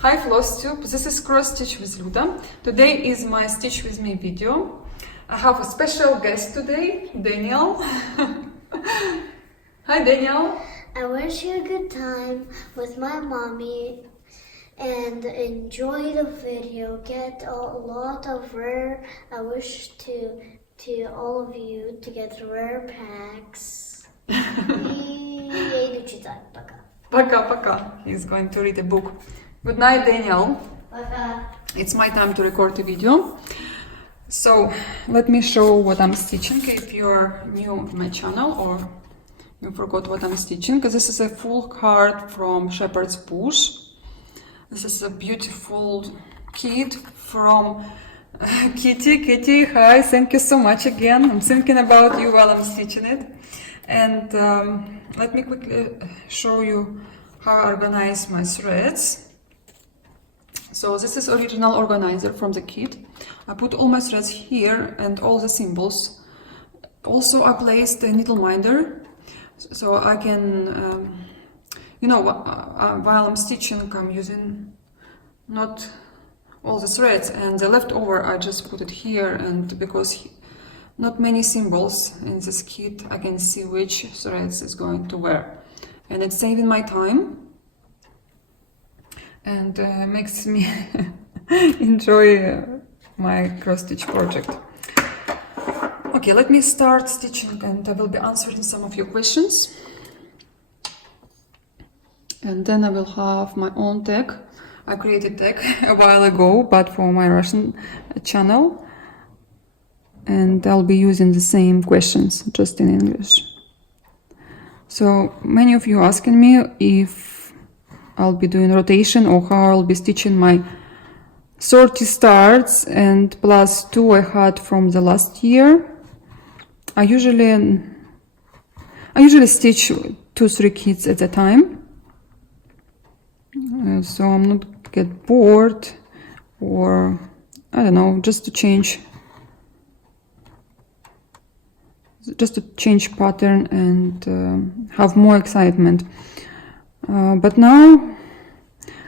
Hi Floss Tube, this is Cross Stitch with Luda. Today is my Stitch with Me video. I have a special guest today, Daniel. Hi Daniel. I wish you a good time with my mommy and enjoy the video. Get a lot of rare. I wish to all of you to get rare packs. Я иду читать. Пока. Пока. He's going to read a book. Good night, Daniel. Пока. It's my time to record the video. So let me show what I'm stitching if you're new to my channel or you forgot what I'm stitching. This is a full card from Shepherd's Bush. This is a beautiful kit from Kitty. Kitty, hi, thank you so much again. I'm thinking about you while I'm stitching it. And let me quickly show you how I organize my threads. So this is original organizer from the kit. I put all my threads here and all the symbols. Also I placed a needle minder so I can, while I'm stitching I'm using not all the threads, and the leftover I just put it here, and because not many symbols in this kit I can see which threads is going to wear, and it's saving my time and makes me enjoy my cross stitch project. Okay, let me start stitching and I will be answering some of your questions. And then I will have my own tag. I created tag a while ago, but for my Russian channel. And I'll be using the same questions, just in English. So many of you asking me if I'll be doing rotation or how I'll be stitching my 30 starts and plus 2 I had from the last year. I usually stitch 2-3 kits at a time, so I'm not get bored, or I don't know, just to change pattern and have more excitement. But now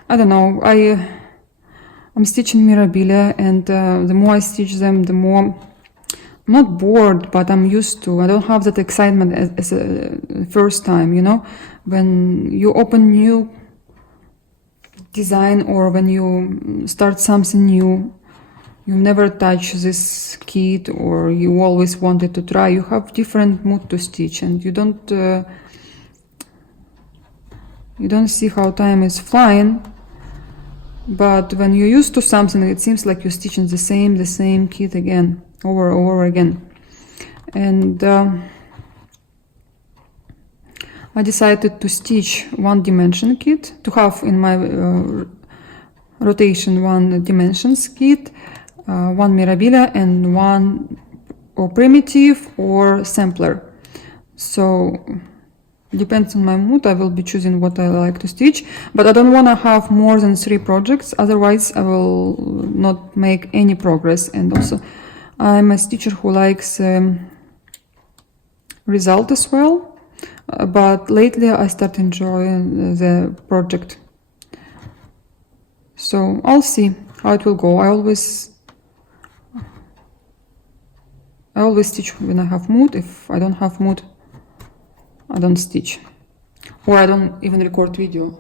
I don't know, I'm stitching Mirabile, and the more I stitch them, the more I'm not bored, but I'm used to. I don't have that excitement as a first time, when you open new design or when you start something new, you never touch this kit or you always wanted to try. You have different mood to stitch, and you don't see how time is flying. But when you're used to something, it seems like you're stitching the same kit again, over again. And I decided to stitch one dimension kit, to have in my rotation one dimensions kit, one Mirabile and one or primitive or sampler. So depends on my mood, I will be choosing what I like to stitch, but I don't want to have more than 3 projects, otherwise I will not make any progress. And also I'm a stitcher who likes result as well, but lately I start enjoying the project. So I'll see how it will go. I always stitch when I have mood. If I don't have mood, I don't stitch, or I don't even record video.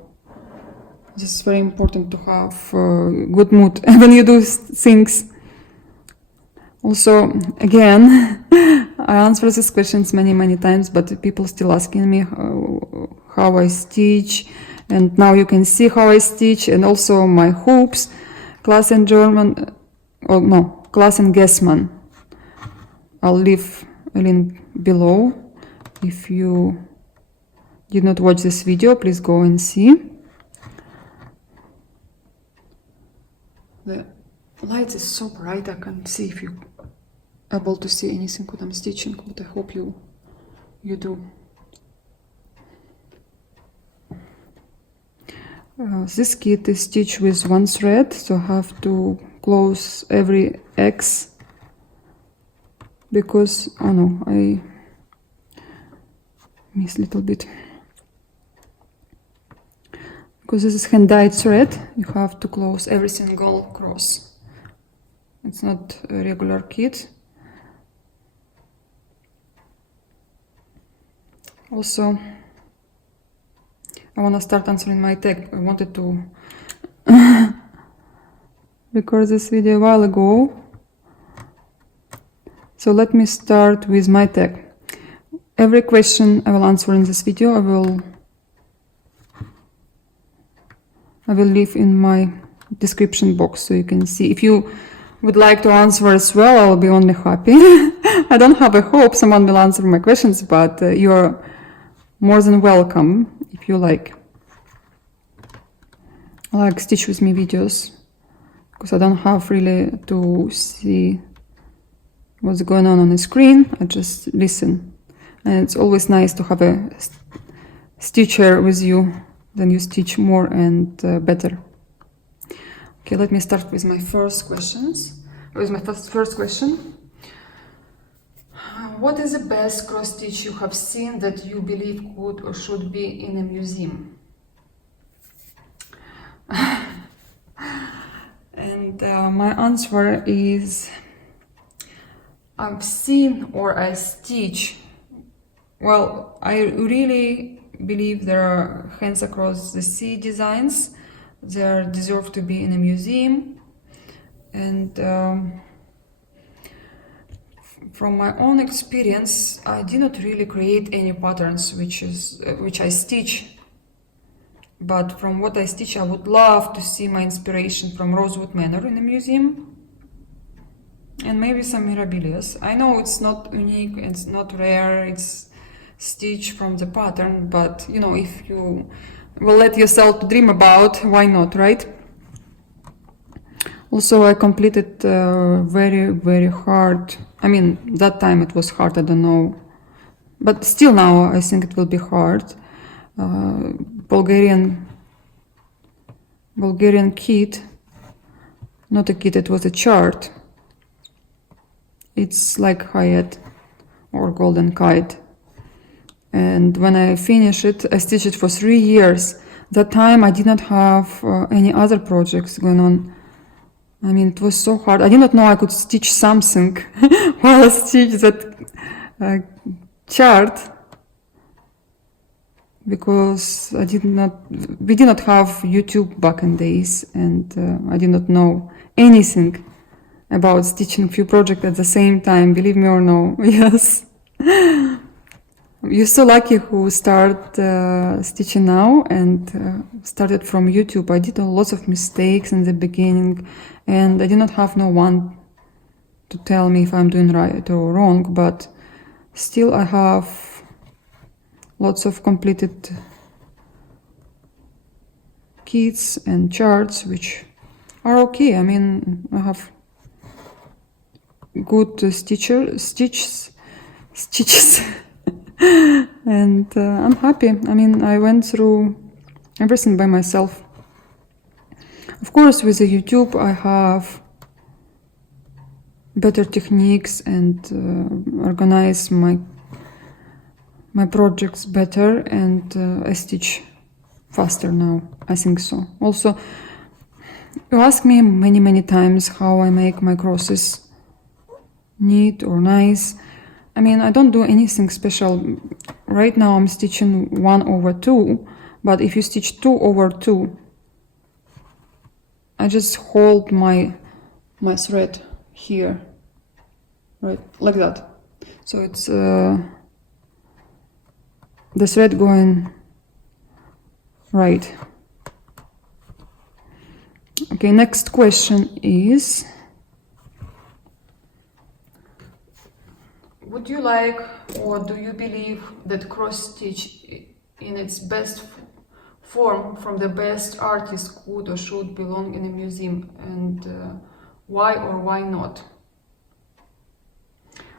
This is very important to have good mood when you do things. Also, again, I answer these questions many times, but people still asking me how I stitch, and now you can see how I stitch, and also my hoops, class in German, class in Gessmann. I'll leave a link below. If you did not watch this video, please go and see. The light is so bright, I can't see if you're able to see anything what I'm stitching, but I hope you do. This kit is stitched with 1 thread, so I have to close every X because, I miss a little bit. because this is hand-dyed thread, you have to close every single cross. It's not a regular kit. Also, I want to start answering my tag. I wanted to record this video a while ago. So let me start with my tag. Every question I will answer in this video, I will leave in my description box so you can see. If you would like to answer as well, I will be only happy. I don't have a hope someone will answer my questions, but you're more than welcome if you like stitch with me videos, because I don't have really to see what's going on the screen. I just listen, and it's always nice to have a stitcher with you. Then you stitch more and better. Okay, let me start with my first questions. With my first question. What is the best cross stitch you have seen that you believe could or should be in a museum? And my answer is, I've seen or I stitch. Well, I really believe there are hands across the sea designs. They deserve to be in a museum. And from my own experience, I did not really create any patterns which I stitch. But from what I stitch, I would love to see my inspiration from Rosewood Manor in a museum. And maybe some mirabilias. I know it's not unique, it's not rare, it's stitched from the pattern, but you know, if you will let yourself dream about, why not, right? Also, I completed very hard. I mean, that time it was hard, I don't know. But still now, I think it will be hard. Bulgarian kit. Not a kit, it was a chart. It's like Hyatt or Golden Kite. And when I finished it, I stitched it for 3 years. That time I did not have any other projects going on. I mean, it was so hard. I did not know I could stitch something while I stitched that chart, because we did not have YouTube back in days, and I did not know anything about stitching few projects at the same time, believe me or no. Yes. You're so lucky who start stitching now and started from YouTube. I did lots of mistakes in the beginning, and I did not have no one to tell me if I'm doing right or wrong, but still I have lots of completed kits and charts which are okay. I mean, I have good stitches and I'm happy. I mean, I went through everything by myself. Of course, with the YouTube I have better techniques and organize my projects better, and I stitch faster now, I think so. Also, you ask me many times how I make my crosses neat or nice. I mean, I don't do anything special. Right now I'm stitching 1/2, but if you stitch 2/2, I just hold my thread here, right, like that. So it's the thread going right. Okay, next question is, would you like or do you believe that cross stitch in its best form from the best artist could or should belong in a museum, and why or why not?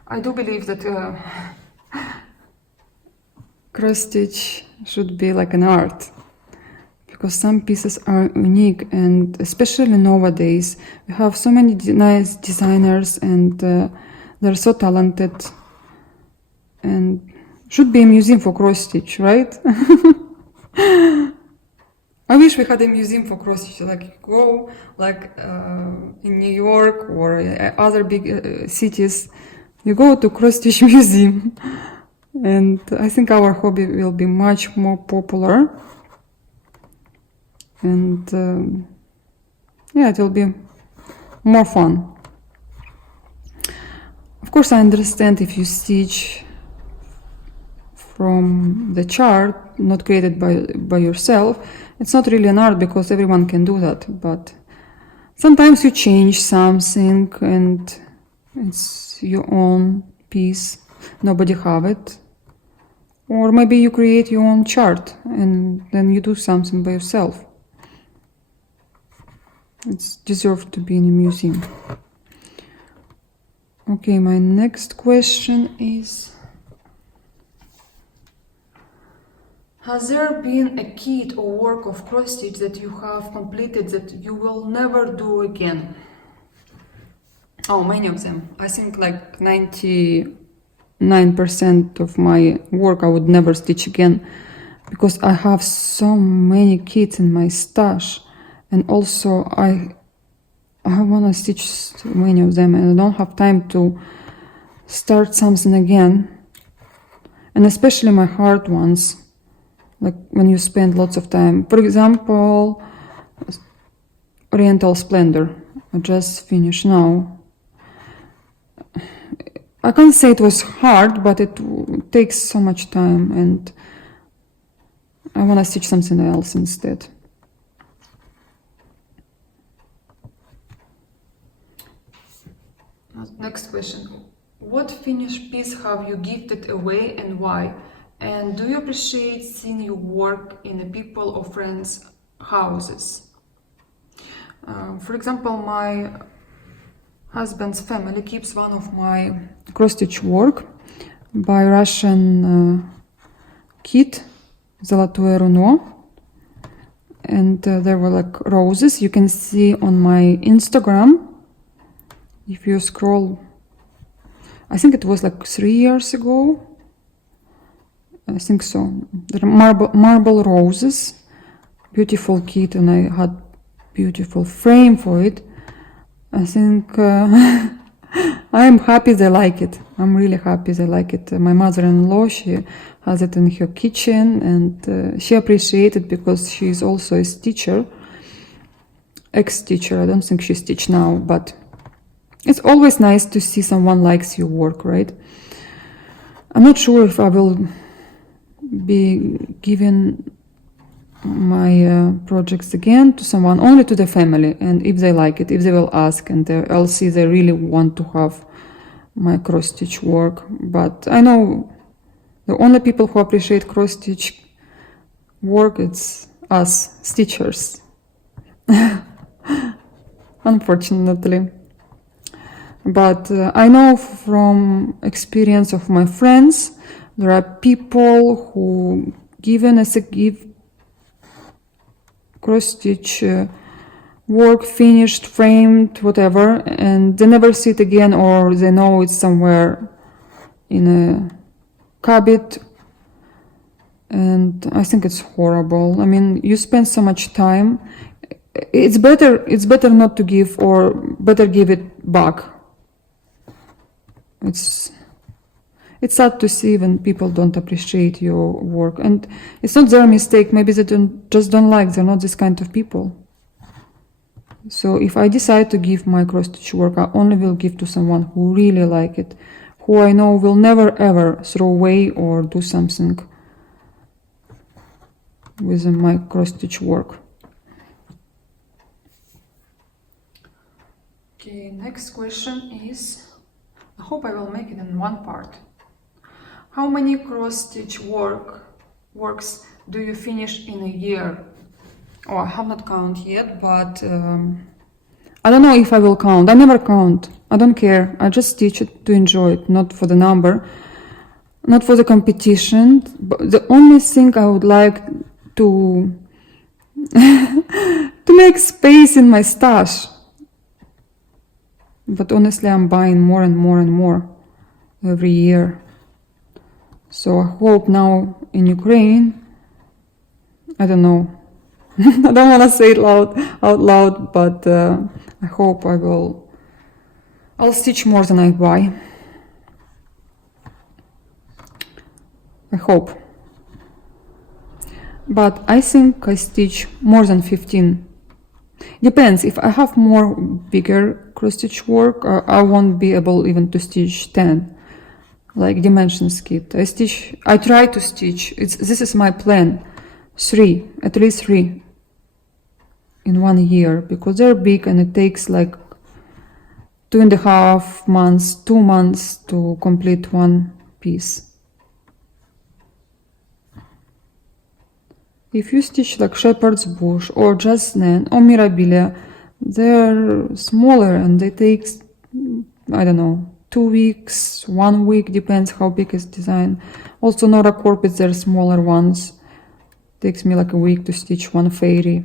I do believe that cross stitch should be like an art, because some pieces are unique, and especially nowadays we have so many nice designers, and they're so talented, and should be a museum for cross stitch, right? I wish we had a museum for cross stitch, like you go like in New York or other big cities, you go to cross stitch museum, and I think our hobby will be much more popular, and yeah, it will be more fun. Of course, I understand if you stitch from the chart, not created by yourself, it's not really an art because everyone can do that, but sometimes you change something and it's your own piece, nobody have it. Or maybe you create your own chart and then you do something by yourself. It's deserved to be in a museum. Okay, my next question is, has there been a kit or work of cross stitch that you have completed that you will never do again? Oh, many of them. I think like 99% of my work I would never stitch again, because I have so many kits in my stash, and also I want to stitch many of them and I don't have time to start something again, and especially my hard ones, like when you spend lots of time. For example, Oriental Splendor, I just finished now. I can't say it was hard, but it takes so much time and I want to stitch something else instead. Next question. What finished piece have you gifted away and why? And do you appreciate seeing your work in the people or friends' houses? For example, my husband's family keeps one of my cross-stitch work by Russian kit, Zolotoye Runo. And there were like roses. You can see on my Instagram, if you scroll, I think it was like 3 years ago. I think so. There are marble roses, beautiful kit, and I had beautiful frame for it. I think I am happy they like it. I'm really happy they like it. My mother-in-law, she has it in her kitchen, and she appreciates it because she is also a stitcher, ex-stitcher. I don't think she stitches now, but it's always nice to see someone likes your work, right? I'm not sure if I will be giving my projects again to someone, only to the family, and if they like it, if they will ask, and I'll see they really want to have my cross-stitch work. But I know the only people who appreciate cross-stitch work, it's us stitchers. Unfortunately. But I know from experience of my friends, there are people who given as a gift cross-stitch work, finished, framed, whatever, and they never see it again, or they know it's somewhere in a cabinet, and I think it's horrible. I mean, you spend so much time. It's better not to give, or better give it back. It's sad to see when people don't appreciate your work, and it's not their mistake. Maybe they just don't like. They're not this kind of people. So if I decide to give my cross-stitch work, I only will give to someone who really like it, who I know will never ever throw away or do something with my cross-stitch work. Okay, next question is, I hope I will make it in one part. How many cross-stitch works do you finish in a year? Oh, I have not counted yet, but I don't know if I will count. I never count. I don't care. I just stitch it to enjoy it, not for the number, not for the competition. But the only thing I would like to to make space in my stash. But honestly, I'm buying more and more and more every year. So I hope now in Ukraine, I don't know, I don't want to say it out loud, but I hope I'll stitch more than I buy. I hope. But I think I stitch more than 15. Depends, if I have more bigger cross stitch work, I won't be able even to stitch 10. Like dimensions kit. I try to stitch, this is my plan. 3, at least 3 in 1 year, because they're big and it takes like 2.5 months, 2 months to complete one piece. If you stitch like shepherd's bush or jasmine or mirabilia, they're smaller and they take, I don't know, 2 weeks, 1 week, depends how big is design. Also Nora Corpus, they're smaller ones. Takes me like a week to stitch one fairy.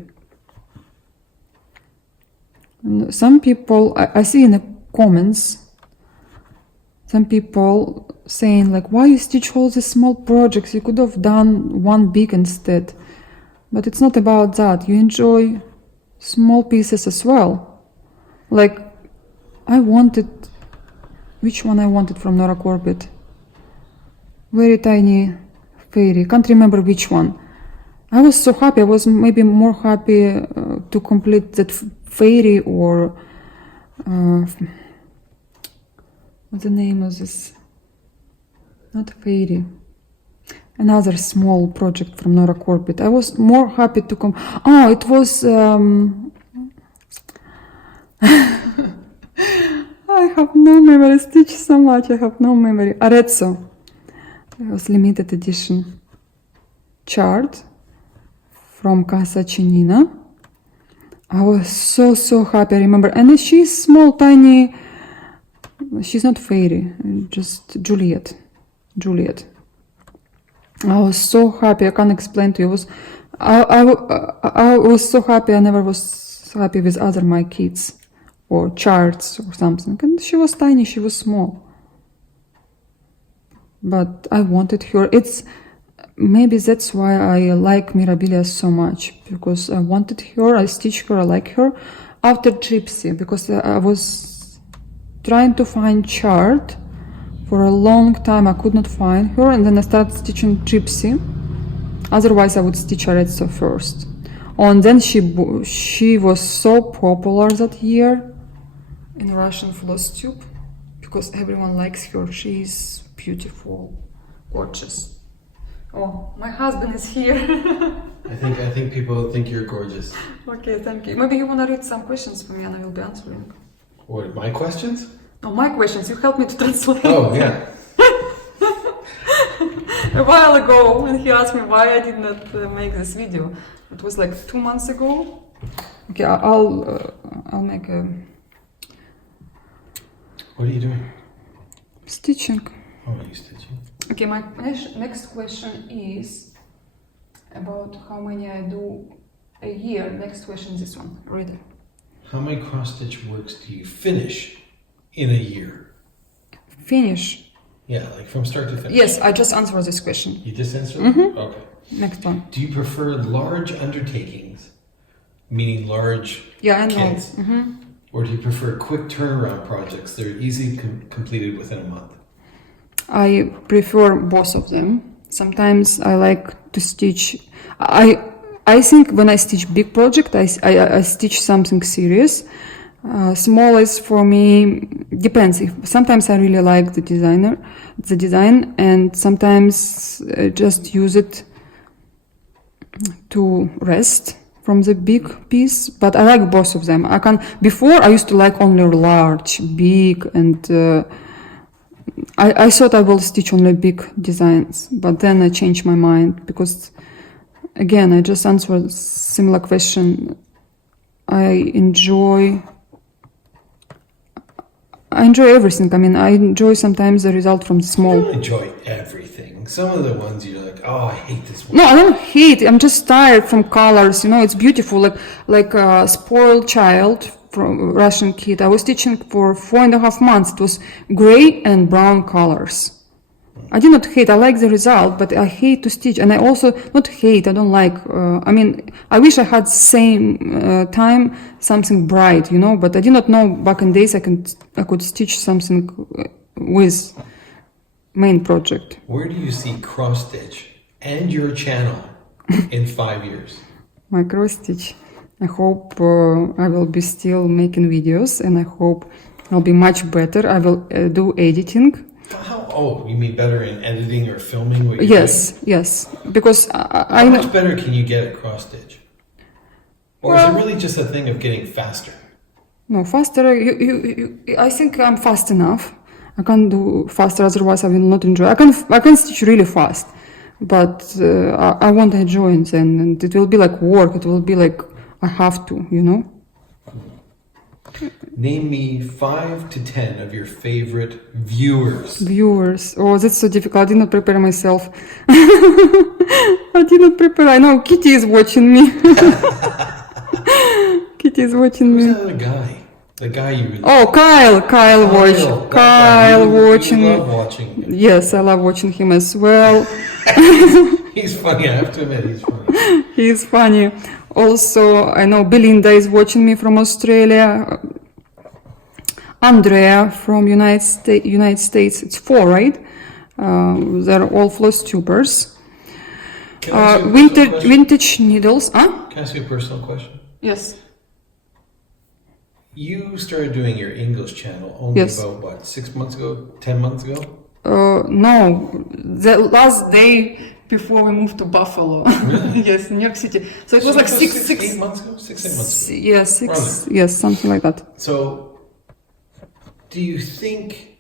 And some people, I see in the comments, some people saying like, why you stitch all these small projects? You could have done one big instead. But it's not about that. You enjoy small pieces as well. Like, I wanted, which one I wanted from Nora Corbett? Very tiny fairy, can't remember which one. I was so happy, I was maybe more happy to complete that fairy or, what's the name of this? Not fairy. Another small project from Nora Corbett. I was more happy to oh, it was I have no memory. Stitch so much. I have no memory. Arezzo. It was limited edition chart from Casa Cennina. I was so happy. I remember, and she's small, tiny. She's not fairy, just Juliet. I was so happy. I can't explain to you. I was so happy. I never was happy with other my kids or charts or something. And she was tiny. She was small. But I wanted her. Maybe that's why I like Mirabilia so much, because I wanted her. I stitched her. I like her after Gypsy, because I was trying to find chart. For a long time I could not find her, and then I started stitching Gypsy. Otherwise I would stitch Arezzo first. And then she was so popular that year in Russian floss tube, because everyone likes her. She's beautiful, gorgeous. Oh, my husband is here. I think people think you're gorgeous. Okay, thank you. Maybe you want to read some questions for me and I will be answering. What, my questions? No, my questions. You helped me to translate. Oh, yeah. A while ago, when he asked me why I did not make this video, it was like 2 months ago. Okay, I'll make a... What are you doing? Stitching. Oh, are you stitching? Okay, my next question is about how many I do a year. Next question is this one. Read it. How many cross-stitch works do you finish in a year? Finish? Yeah, like from start to finish. Yes, I just answered this question. You just answered it? Mm-hmm. Okay. Next one. Do you prefer large undertakings, meaning large kits? Mm-hmm. Or do you prefer quick turnaround projects that are easily completed within a month? I prefer both of them. Sometimes I like to stitch. I think when I stitch big project, I stitch something serious. Small is for me depends. Sometimes I really like the design, and sometimes I just use it to rest from the big piece. But I like both of them. Before I used to like only large, big, and I thought I will stitch only big designs. But then I changed my mind, because again I just answered a similar question. I enjoy everything. I mean, I enjoy sometimes the result from the small. I don't enjoy everything. Some of the ones you're like, oh, I hate this one. No, I don't hate it. I'm just tired from colors. You know, it's beautiful. Like a spoiled child from Russian kid. I was teaching for 4.5 months. It was gray and brown colors. I did not hate. I like the result, but I hate to stitch, and I also not hate. I don't like. I mean, I wish I had same time something bright, you know. But I did not know back in days I could stitch something with main project. Where do you see cross stitch and your channel in 5 years? My cross stitch. I hope I will be still making videos, and I hope I'll be much better. I will do editing. Oh, you mean better in editing or filming what you're Yes, doing? yes. Because I How much better can you get at cross stitch? Or is it really just a thing of getting faster? No, faster. I think I'm fast enough. I can't do faster, otherwise I will not enjoy. I can stitch really fast, but I won't enjoy it, and it will be like work. It will be like I have to, you know. Name me 5 to 10 of your favorite viewers. Viewers. Oh, that's so difficult. I did not prepare myself. I did not prepare. I know Kitty is watching me. Kitty is watching Who's me. that other guy? The guy you really Oh, Kyle watch. that guy. Kyle You watching me. love watching him. Yes, I love watching him as well. He's funny, I have to admit, he's funny. He's funny. Also, I know Belinda is watching me from Australia. Andrea from United States. It's 4, right? They're all floss tubers. Can I ask you a personal question? Vintage needles. Huh? Can I ask you a personal question? Yes. You started doing your English channel only Yes. about, what, 6 months ago? 10 months ago? No, the last day before we moved to Buffalo. Really? Yes, New York City. So it was like 8 months ago? 6, 8 months ago? Yeah, 6. Yes, something like that. So, do you think,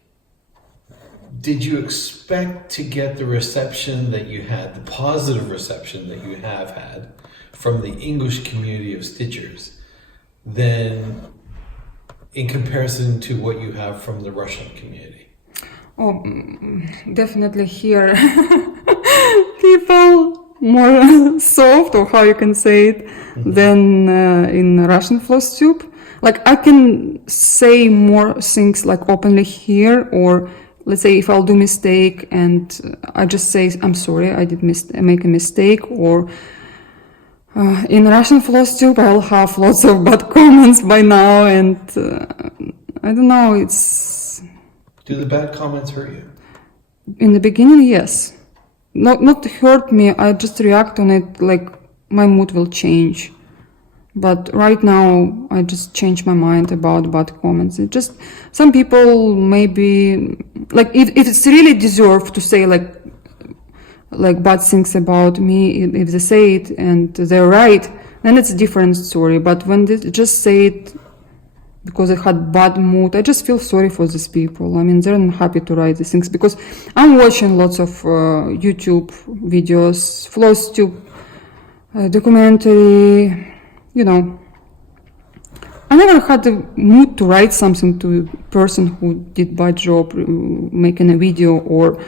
did you expect to get the reception that you had, the positive reception that you have had from the English community of stitchers, then in comparison to what you have from the Russian community? Oh, definitely here people more soft, or how you can say it, than in Russian floss tube. Like I can say more things like openly here, or let's say if I'll do mistake and I just say I'm sorry, I did make a mistake, or in Russian floss tube I'll have lots of bad comments by now, and I don't know, it's Do the bad comments hurt you? in the beginning, yes. Not hurt me, I just react on it like my mood will change. But right now, I just change my mind about bad comments. It just, some people maybe, like if it's really deserved to say like bad things about me, if they say it and they're right, then it's a different story. But when they just say it because I had bad mood, I just feel sorry for these people. I mean, they're not happy to write these things, because I'm watching lots of YouTube videos, floss tube, documentary, you know. I never had the mood to write something to a person who did bad job making a video, or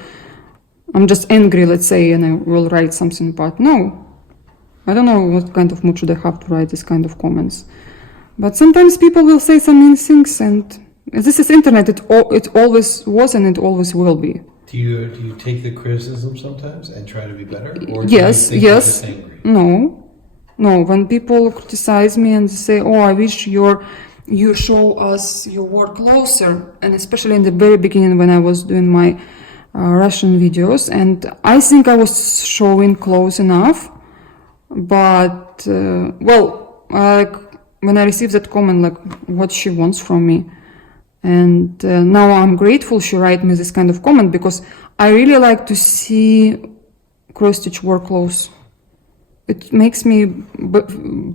I'm just angry, let's say, and I will write something bad. No, I don't know what kind of mood should I have to write this kind of comments. But sometimes people will say some mean things, and this is internet. It always was and it always will be. Do you take the criticism sometimes and try to be better? Or do Yes, you think yes. you're just angry? No. When people criticize me and say, "Oh, I wish you show us your work closer," and especially in the very beginning when I was doing my Russian videos, and I think I was showing close enough, but when I received that comment, like what she wants from me, and now I'm grateful she write me this kind of comment, because I really like to see cross-stitch work close. It makes me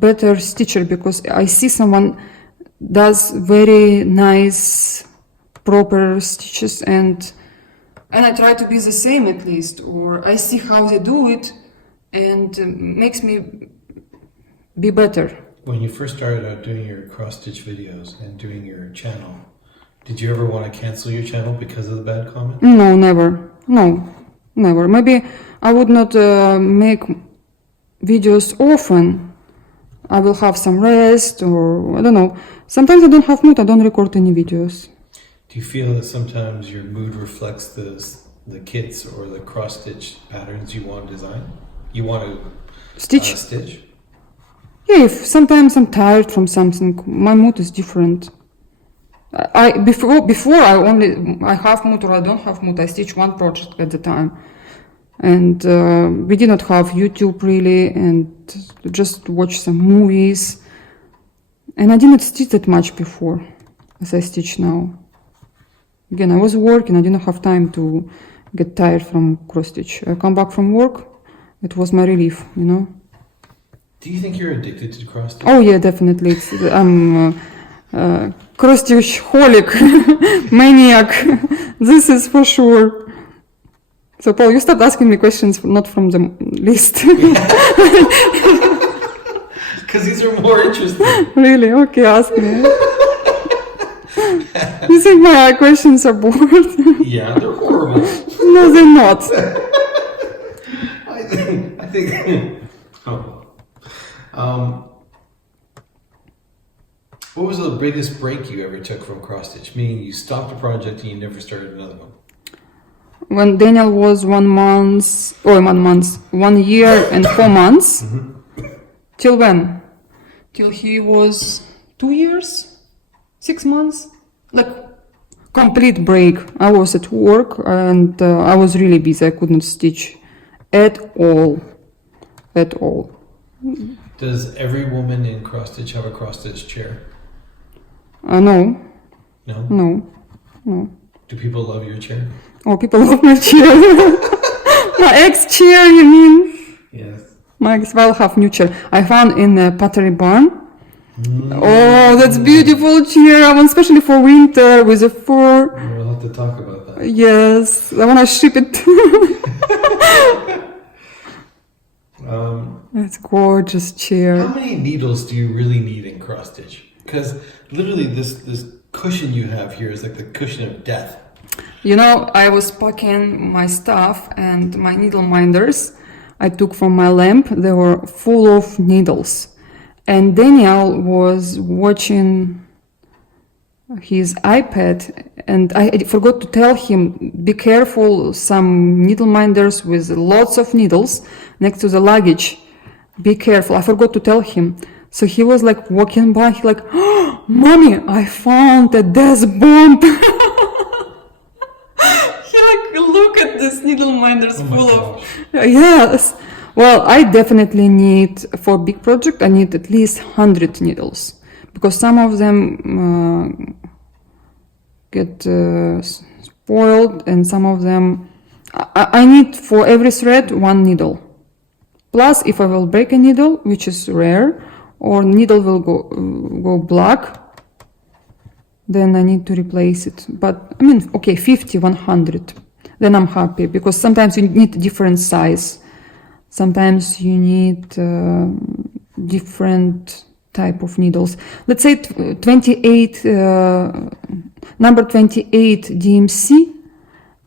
better stitcher, because I see someone does very nice, proper stitches, and I try to be the same at least, or I see how they do it, and makes me be better. When you first started out doing your cross-stitch videos and doing your channel, did you ever want to cancel your channel because of the bad comment? No, never. No, never. Maybe I would not make videos often. I will have some rest, or I don't know. Sometimes I don't have mood, I don't record any videos. Do you feel that sometimes your mood reflects the kits or the cross stitch patterns you want to design? You want to Stitch? stitch? Yeah, if sometimes I'm tired from something, my mood is different. Before I have mood or I don't have mood, I stitch one project at a time. And we did not have YouTube really, and just watch some movies. And I didn't stitch that much before, as I stitch now. Again, I was working, I didn't have time to get tired from cross stitch. I come back from work, it was my relief, you know. Do you think you're addicted to cross stitch? Oh yeah, definitely. I'm cross stitch holic, maniac. This is for sure. So Paul, you start asking me questions not from the list. Because these are more interesting. Really? Okay, ask me. You think my questions are bored? Yeah, they're horrible. No, they're not. I think. Oh. What was the biggest break you ever took from cross stitch? Meaning you stopped a project and you never started another one. When Daniel was 1 year and 4 months. Till when? Till he was 2 years, 6 months. Like complete break. I was at work and I was really busy. I couldn't stitch at all. At all. Does every woman in cross stitch have a cross stitch chair? No. No? No. No. Do people love your chair? Oh, people love my chair. My ex chair, you mean? Yes. My ex, well, have new chair. I found in a pottery barn. Oh, that's beautiful chair. I want especially for winter with a fur. We'll have to talk about that. Yes, I want to ship it. It's gorgeous chair. How many needles do you really need in cross stitch? Because literally this cushion you have here is like the cushion of death. You know, I was packing my stuff and my needle minders I took from my lamp. They were full of needles. And Daniel was watching his iPad and I forgot to tell him, be careful, some needle minders with lots of needles next to the luggage. Be careful. I forgot to tell him. So he was like walking by, he like, oh, Mommy, I found a death bomb. He like, look at this needle minders full of, yes. Well, I definitely need, for a big project, I need at least 100 needles. Because some of them get spoiled and some of them, I need for every thread 1 needle. Plus, if I will break a needle, which is rare, or needle will go black, then I need to replace it. But I mean, okay, 50, 100, then I'm happy, because sometimes you need different size. Sometimes you need different type of needles. Let's say 28, number 28 DMC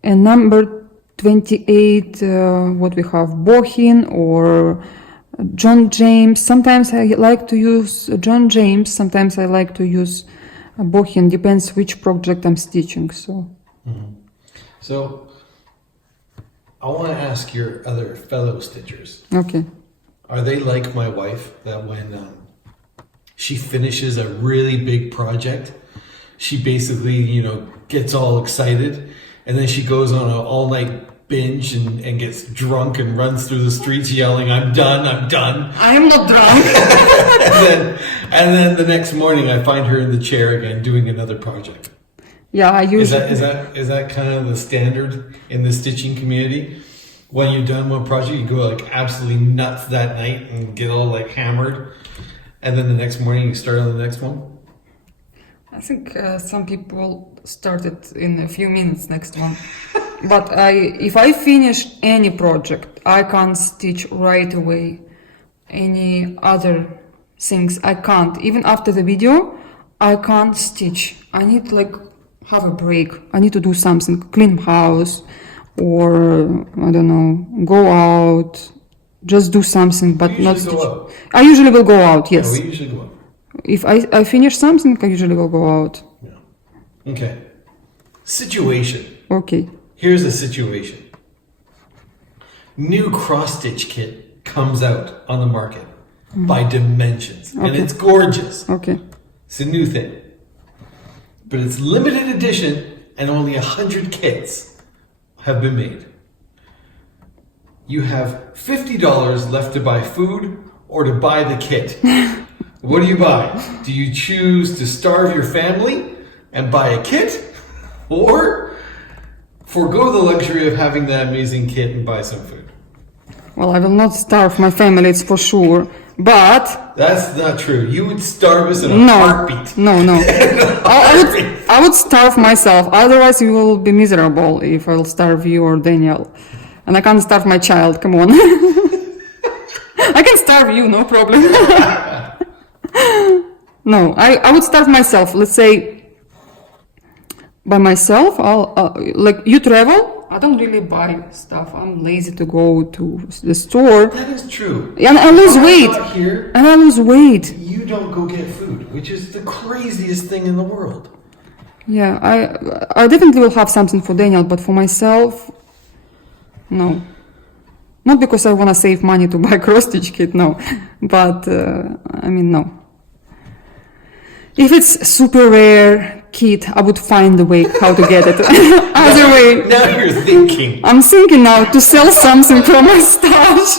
and number 28, what we have, Bohin or John James. Sometimes I like to use John James, sometimes I like to use Bohin, depends which project I'm stitching. So, So I want to ask your other fellow stitchers. okay. Are they like my wife, that when she finishes a really big project, she basically, gets all excited, and then she goes on an all-night binge and gets drunk and runs through the streets yelling, I'm done, I'm done. I am not drunk. and then the next morning I find her in the chair again doing another project. Yeah, I usually... Is that kind of the standard in the stitching community? When you've done one project, you go like absolutely nuts that night and get all like hammered, and then the next morning you start on the next one? I think some people started in a few minutes next one. But if I finish any project, I can't stitch right away. Any other things, I can't. Even after the video, I can't stitch. I need like have a break. I need to do something, clean house, or I don't know, go out, just do something, but not stitch. Out. I usually will go out, yes. Yeah, we usually go out. If I finish something, I usually will go out. Yeah. Okay. Situation. Okay. Here's a situation. New cross-stitch kit comes out on the market by Dimensions. And Okay. it's gorgeous. Okay. It's a new thing. But it's limited edition and only 100 kits have been made. You have $50 left to buy food or to buy the kit. What do you buy? Do you choose to starve your family and buy a kit? Or forego the luxury of having that amazing kit and buy some food? Well, I will not starve my family, it's for sure. But That's not true. You would starve us in a no, heartbeat. no. I would starve myself. Otherwise, you will be miserable if I'll starve you or Daniel. And I can't starve my child. Come on. I can starve you, no problem. No, I would starve myself. Let's say by myself. Like you travel. I don't really buy stuff. I'm lazy to go to the store. That is true. And I lose When I'm weight. not here, And I lose weight. you don't go get food, which is the craziest thing in the world. Yeah, I definitely will have something for Daniel, but for myself, no. Not because I want to save money to buy cross-stitch kit, no. But, I mean, no. If it's super rare kit, I would find a way how to get it. Other way. Now you're thinking. I'm thinking now to sell something from my stash.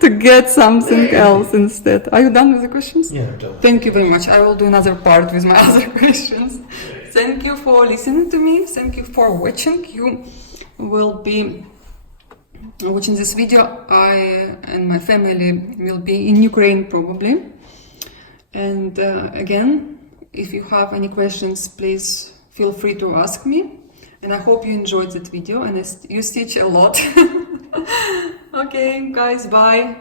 To get something else instead. Are you done with the questions? Yeah, I'm done. Thank you very much. I will do another part with my other questions. Thank you for listening to me. Thank you for watching. You will be watching this video. I and my family will be in Ukraine probably. And again, if you have any questions, please feel free to ask me. And I hope you enjoyed that video and you stitch a lot. Okay, guys, bye.